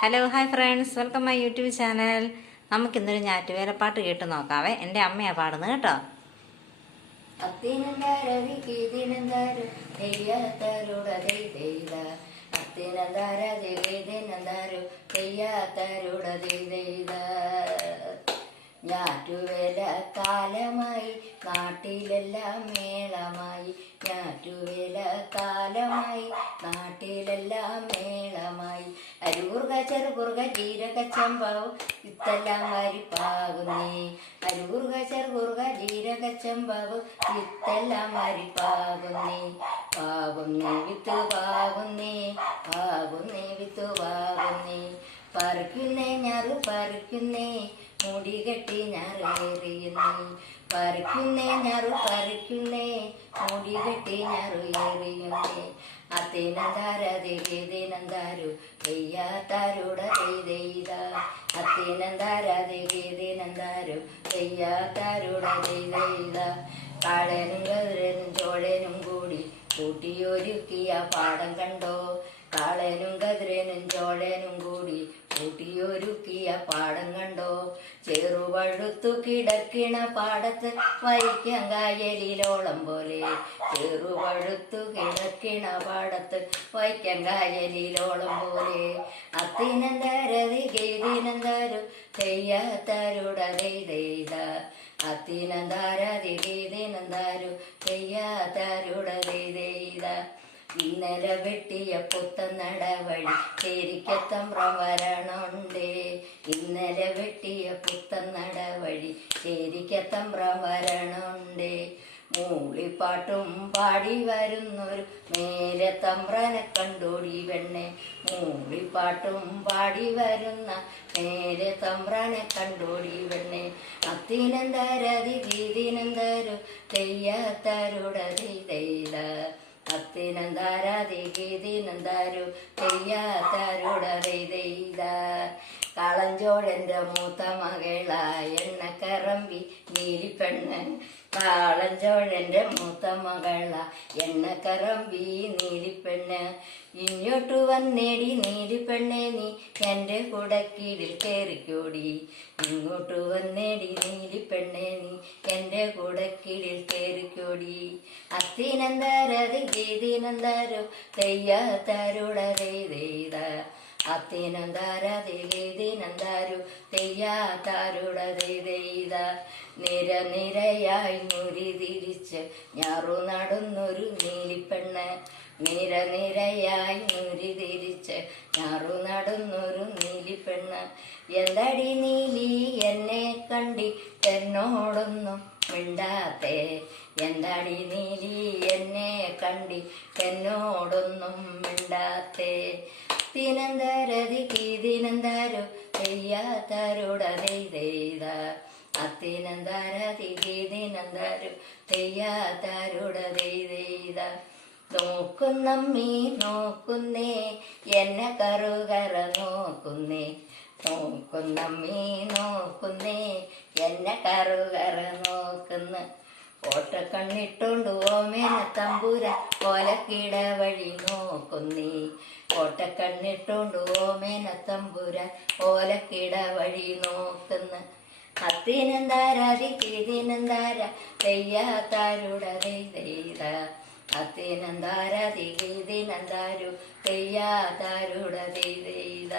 Hello hi friends, welcome my YouTube channel. നമുക്കിന്നൊരു ഞാറ്റുവേലപ്പാട്ട് കേട്ട് നോക്കാവേ. എൻ്റെ അമ്മയാണ് പാടുന്നത് കേട്ടോ. ഞാറ്റുവേല കാലമായി നാട്ടിലെല്ലാം മേളമായി. ഞാറ്റുവേല കാലമായി നാട്ടിലെല്ലാം മേളമായി. അരുകുറുക ചെറുകുറുക ജീരക ചെമ്പാവും വിത്തെല്ലാം വരിപ്പാകുന്നേ. അരുകുറുക ചെറുകുറുക ജീരക ചെമ്പാവും വിത്തെല്ലാം വരിപ്പാകുന്നേ. പാകുന്നേ വിത്ത് പാകുന്നേ, പാകുന്നേ വിത്ത് പാകുന്നേ. പറിക്കുന്നേ ഞാറ് പറിക്കുന്നേ, മുടി കെട്ടി ഞാറേറിയുന്നേ. പറിക്കുന്നേ ഞാറു പറിക്കുന്നേ, മുടി കെട്ടി ഞാറേറിയുന്നേ. അത്തിനന്താരതിനന്താരു പെയ്യാത്താരുടെ പെയ്തെയ്ത. അത്തിനന്താരതിനന്താരു പെയ്യാത്താരുടെ പെയ്തെയ്ത. കാളനും കതിരനും ചോഴനും കൂടി കൂട്ടിയൊരുക്കിയ പാടം കണ്ടോ. കാളനും കതിരനും ചോഴനും കൂടി കൂട്ടിയൊരുക്കിയ പാടം കണ്ടോ. ചെറുപഴുത്തു കിടക്കിണ പാടത്ത് വൈക്കം കായലിലോളം പോലെ. ചെറുപഴുത്തു കിടക്കിണ പാടത്ത് വൈക്കം കായലിലോളം പോലെ. അത്തിനന്താരതി ഗീതിനന്താരു തെയ്യാത്താരുടതെയ്ത. അത്തിനന്താരതി ഗീതിനന്താരു തെയ്യാത്താരുടതെയ്ത. ഇന്നലെ വെട്ടിയ പുത്തനടവഴി ചേരിക്കത്തമ്പ്രം വരണുണ്ടേ. ഇന്നലെ വെട്ടിയ പുത്തനടവഴി ചേരിക്കത്തമ്പ്രം വരണുണ്ടേ. മൂളിപ്പാട്ടും പാടി വരുന്നൊരു മേലെ തമ്പ്രനെ കണ്ടോടി വെണ്ണെ. മൂളിപ്പാട്ടും പാടി വരുന്ന മേലെ തമ്പ്രനെ കണ്ടോടി വെണ്ണെ. അത്തിനന്താരതി ഗീതിനന്താരു തെയ്യാത്താരുടതെയ്ത. അത്തിനന്താരതി ഗീതിനന്താരു തെയ്യാത്താരുടതെയ്ത. കാളഞ്ചോഴന്റെ മൂത്ത മകളായ എണ്ണക്കറമ്പി നീലിപ്പെണ്ണ്. കാളഞ്ചോഴന്റെ മൂത്ത മകള എണ്ണക്കറമ്പി നീലിപ്പെണ്ണ്. ഇങ്ങോട്ടു വന്നേടി നീലിപ്പെണ്ണെ നീ എന്റെ കുടക്കീഴിൽ കയറിക്കോടി. ഇങ്ങോട്ടു വന്നേടി നീലിപ്പെണ്ണെ നീ എന്റെ കുടക്കീഴിൽ കയറിക്കോടി. അത്തിനന്താരതി ഗീതിനന്താരു തെയ്യാത്താരുടതെയ്ത. അത്തിനന്താരതി ഗീതിനന്താരു തെയ്യാത്താരുടതെയ്ത. നിര നിരയായി മുരി തിരിച്ച് ഞാറു നടന്നൊരു നീലിപ്പെണ്ണ്. നിര നിരയായി മുരി തിരിച്ച് ഞാറു നടന്നൊരു നീലിപ്പെണ്ണ്. എന്തടി നീലി എന്നെ കണ്ടി എന്നോടൊന്നും മിണ്ടാത്തേ. എന്താടി നീലി എന്നെ കണ്ടി എന്നോടൊന്നും മിണ്ടാത്തേ. അത്തിനന്താരതി ഗീതിനന്താരു തെയ്യാത്താരുടതെയ്ത. അത്തിനന്താരതി ഗീതിനന്താരു തെയ്യാത്താരുടതെയ്ത. നോക്കുന്നമ്മീ നോക്കുന്നേ എന്നെ കറുകര നോക്കുന്നേ. നോക്കുന്നമ്മീ നോക്കുന്നേ എന്നെ കറുകര നോക്കുന്ന. ഓട്ടക്കണ്ണിട്ടോണ്ട് ഓമേന തമ്പുര ഓലക്കിട വഴി നോക്കുന്നേ. ഓട്ടക്കണ്ണിട്ടോണ്ട് ഓമേന തമ്പുര ഓലക്കിട വഴി നോക്കുന്ന. അത്തിനന്താരതി ഗീതിനന്താര തെയ്യാത്താരുടതെയ്ത. അത്തിനന്താരതി ഗീതിനന്താരു തെയ്യാത്താരുടതെയ്ത.